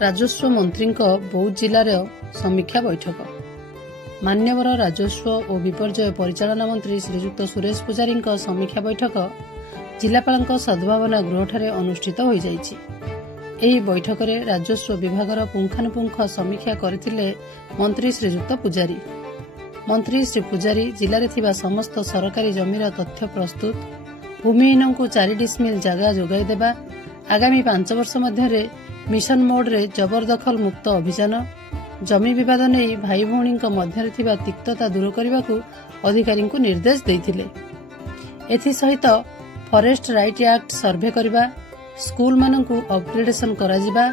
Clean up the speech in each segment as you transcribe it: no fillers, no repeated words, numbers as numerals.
राजस्व मंत्री बौद्ध जिलार समीक्षा बैठक। मान्यवर राजस्व और विपर्यय परिचालना मंत्री श्रीजुक्त सुरेश पुजारी समीक्षा बैठक जिलापाल सद्भावना गृहठारे अनुष्ठित हो जाइछि। एही बैठक में राजस्व विभागर पुंखानुपुंख समीक्षा करथिले मंत्री श्रीजुक्त पुजारी। मंत्री श्री पुजारी जिले में थिबा समस्त सरकारी जमीर तथ्य प्रस्तुत, भूमिहीन को 4 डिसमिल जगह जोगाई देबा, आगामी 5 वर्ष मध्य मिशन मोड रे जबरदखल मुक्त अभियान, जमी विवाद नहीं भाई भौणी मध्य थिबा तिक्तता दूर करने को अधिकारी को निर्देश देथिले। एथिसहित फॉरेस्ट राइट एक्ट सर्वे करबा, स्कूल मानकु अपग्रेडेशन कराजिबा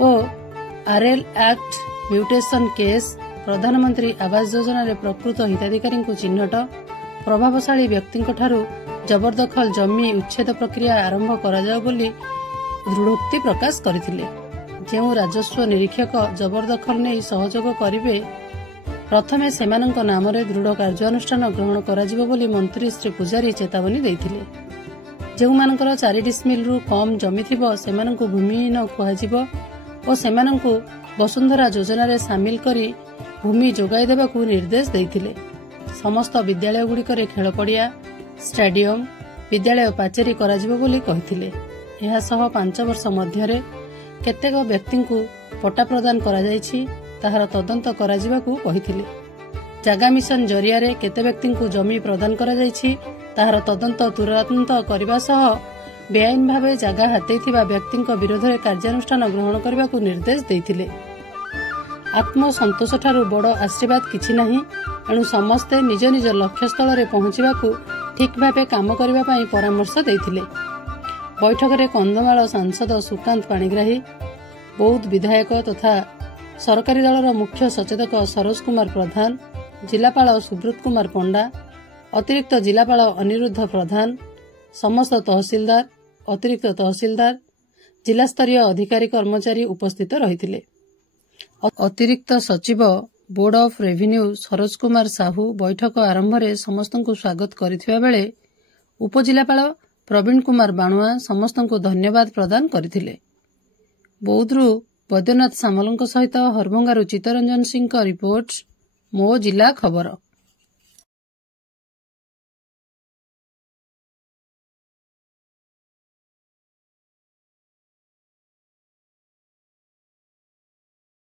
और आरएल एक्ट म्यूटेशन केस, प्रधानमंत्री आवास योजना रे प्रकृत हिताधिकारी को चिन्हट, प्रभावशाली व्यक्ति ठारू जबरदखल जमी उच्छेद प्रक्रिया आरंभ कराजाउ बोली दृढ़ोक्ति प्रकाश करथिले। जेउ राजस्व निरीक्षक जबरदखल नहीं सहयोग करिवे, प्रथमे सेमानंक नाम रे दृढ़ कार्यानुष्ठान ग्रहण कराजिबो बोली मंत्री श्री पुजारी चेतावनी देथिले। जेउ मानकर 4 डिसमिल रु कम जमी थिबो सेमानंकु भूमिहीन कुहाजिबो और सेमानंकु वसुंधरा योजना रे शामिल करी भूमि जोगाई देबाकू निर्देश देथिले। समस्त विद्यालय गुड़िकरे खेल पड़िया, स्टाडियम, विद्यालय पाचेरी कराजिबो बोली कहिथिले। एहा सह 5 वर्ष मध्यरे केतेक व्यक्ति को पट्टा प्रदान करा जायछि ताहार तदंत कराजिबाकू कहिथिले। जागा मिशन जरिया रे केते व्यक्ति को जमी प्रदान करा जायछि ताहार तदंत तुरंत करबा सह बेआईन भावे जागा हातेइथिबा व्यक्ति विरोध में कार्यानुष्ठान ग्रहण करबाकू निर्देश देथिले। आत्मसंतोष ठारू बड़ आशीर्वाद किछि नाही, एणु समस्ते निज निज लक्ष्य स्थल रे पहुंचबाकू ठीक भावे काम करबा पई परामर्श देथिले। बैठक में कंधमाल सांसद सुकांत पाणिग्राही, बौद्ध विधायक तथा सरकारी दलर मुख्य सचेतक सरोज कुमार प्रधान, जिलापाल सुब्रत कुमार पंडा, अतिरिक्त जिलापाल अनिरुद्ध प्रधान, समस्त तहसीलदार, अतिरिक्त तहसीलदार, जिलास्तरीय अधिकारी कर्मचारी उपस्थित रहिथिले। अतिरिक्त सचिव board of revenue Saroj Kumar Sahu बैठक आरंभ में समस्त को स्वागत करथिबा बेले उपजिलापाल प्रवीण कुमार बाणुआ समस्त को धन्यवाद प्रदान करथिले। बौद्धरू बैद्यनाथ सामल सहित हरभंगारू चित्तरंजन सिंह रिपोर्ट, मो जिला खबर।